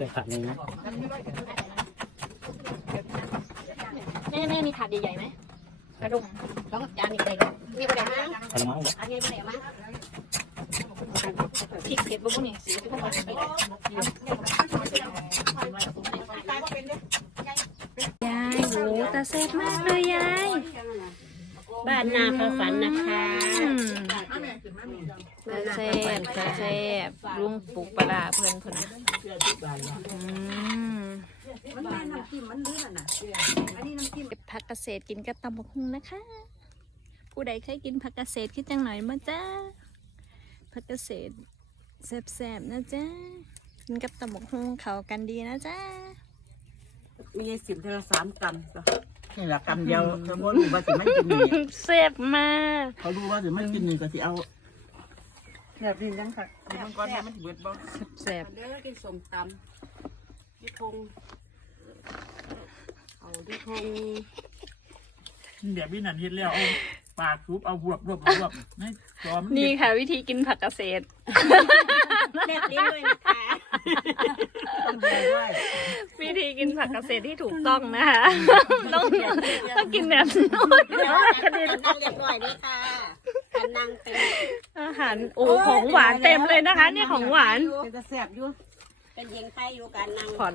จะขาดนี้นะแม่แม่มีถาดใหญ่ไหมกระดุมแล้วก็จานอีกเลยมีประดีมอันนี้ปะเมัริก่สีที่มใยยายหมูตาเซ็ตมากเลยยายบ้านนาเขาฝันนะคะแซ่บแซ่บรุ่งปลูกปลาเพื่อนคนนะเก็บผักเกษตรกินกระตำบักฮุงนะคะ ผู้ใดเคยกินผักเกษตรคิดจังหน่อยมาจ้าผักเกษตรแซ่บๆนะจ้ากินกระตำบักฮุงเขากันดีนะจ้ามีสิบเท่าสามกรัมจ้ะนี่แหละกำเดียวเขาบรู้ว่าสิไม่กินนี่เสพมาเขารู้ว่าสิไม่กินนี่ก็สิเอาแสบดินยังค่ะมังกรมันเบิดบ่สแสบเด้อกินส้มตำยี่พงเอายี่พงเดี๋ยววินาทีแล้วปากซุบเอาบวบรวบรวบนี่ค่ะวิธีกินผักเกษตรแสบดินเลยนะคะิธีกินผักเกษตรที่ถูกต้องนะคะ ต้องต้องกินแบบนู้นแล้วคดีนี้ค่ะการนั่งเตอาหารโอ้ของหวานเต็มเลยนะคะนี่ของหวาน เป็นเสียบยู่ เป็นเยงไตยู่การนั่ง